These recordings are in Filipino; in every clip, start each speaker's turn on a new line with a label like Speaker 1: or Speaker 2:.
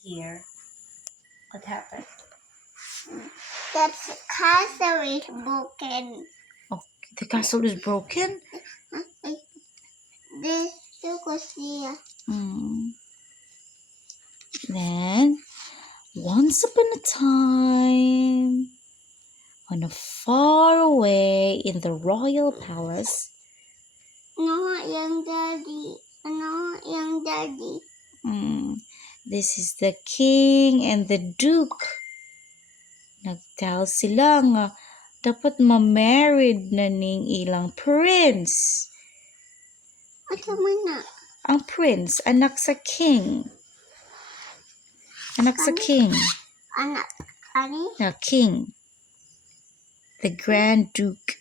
Speaker 1: here. What happened?
Speaker 2: That castle is broken.
Speaker 1: Oh, the castle is broken?
Speaker 2: This you could see.
Speaker 1: Then, once upon a time, on a far away in the royal palace,
Speaker 2: No, young daddy. No, young daddy.
Speaker 1: this is the king and the duke. Nagtell sila nga dapat ma-married na ning ilang prince.
Speaker 2: Ano man na?
Speaker 1: Ang prince, anak sa king. Anak sa king.
Speaker 2: Anak. Ani?
Speaker 1: Na king. The Grand Duke.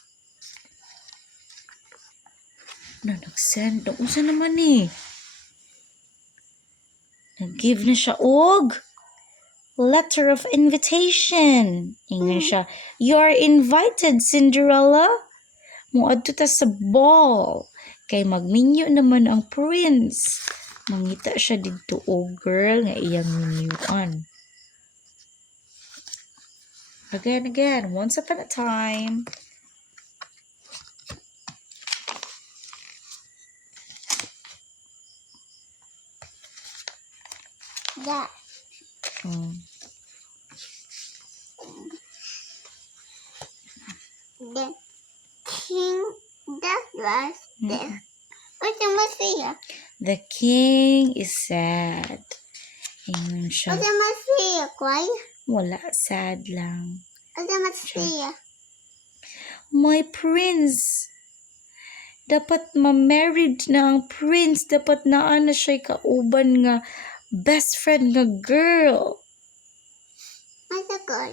Speaker 1: Na nag-send. Unsa naman ni? Nag-give na siya og letter of invitation. Ingan siya, "You're invited, Cinderella. Muadto ta sa ball. Kay magminyo naman ang prince." Mangita siya dito, girl, nga iyang minyuan. Again, once upon a time.
Speaker 2: That. The king that was there. What's the Messiah?
Speaker 1: The king is sad. Ingon siya,
Speaker 2: What's the Messiah? Why?
Speaker 1: wala, sad lang.
Speaker 2: What's the Messiah?
Speaker 1: My prince. Dapat ma-married na ang prince. Dapat naa na siya kauban nga best friend nga girl.
Speaker 2: What's the girl?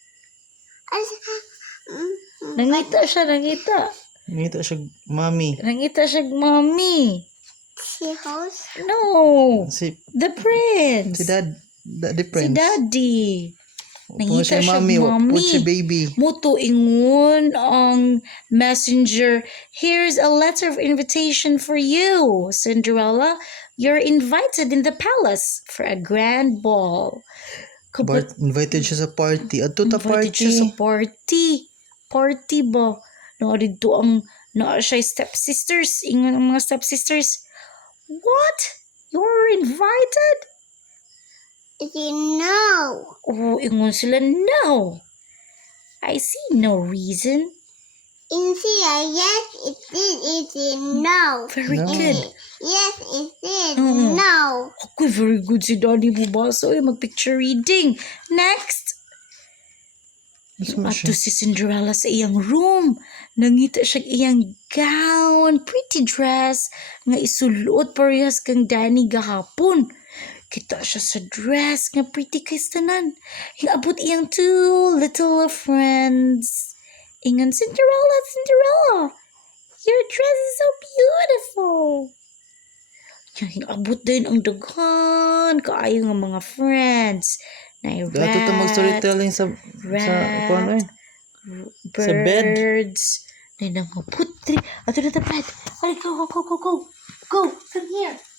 Speaker 1: Nangita siya.
Speaker 3: Ngita siya, mami.
Speaker 1: Nangita siya, mommy.
Speaker 2: Si house?
Speaker 1: No.
Speaker 3: Si
Speaker 1: The prince.
Speaker 3: daddy
Speaker 1: Si
Speaker 3: prince.
Speaker 1: daddy. Nangita siya,
Speaker 3: mami.
Speaker 1: mommy.
Speaker 3: What's si baby?
Speaker 1: Muto ingon ang messenger, "Here's a letter of invitation for you, Cinderella. You're invited in the palace for a grand ball."
Speaker 3: Invited siya sa party. Adto ta
Speaker 1: Invited siya sa
Speaker 3: party.
Speaker 1: party ba? Dito ang siya stepsisters. Ingon ang mga stepsisters, "What? You're invited?"
Speaker 2: No.
Speaker 1: Oh, ingon sila, "No. I see no reason."
Speaker 2: Insia, yes, it did. It did no.
Speaker 1: Very
Speaker 3: No.
Speaker 1: good.
Speaker 2: Yes, it did.
Speaker 1: Mm.
Speaker 2: No.
Speaker 1: Okay, very good si Daddy Bubasa. Mag-picture reading. Next. Ato si Cinderella sa iyang room. Nangita siya iyang gown, pretty dress, nga isulot parehas kang Danny gahapon. Kita siya sa dress nga pretty kay tanan. Hingabot iyang two little friends. Ingon, "Cinderella, Cinderella, your dress is so beautiful." Hingabot din ang daghan kaayo nga mga friends. Na
Speaker 3: Dato ta mag-storytelling sa kuan eh. Sa bed.
Speaker 1: Birds. Na mga putri. Ato na the bed. Go. Come here.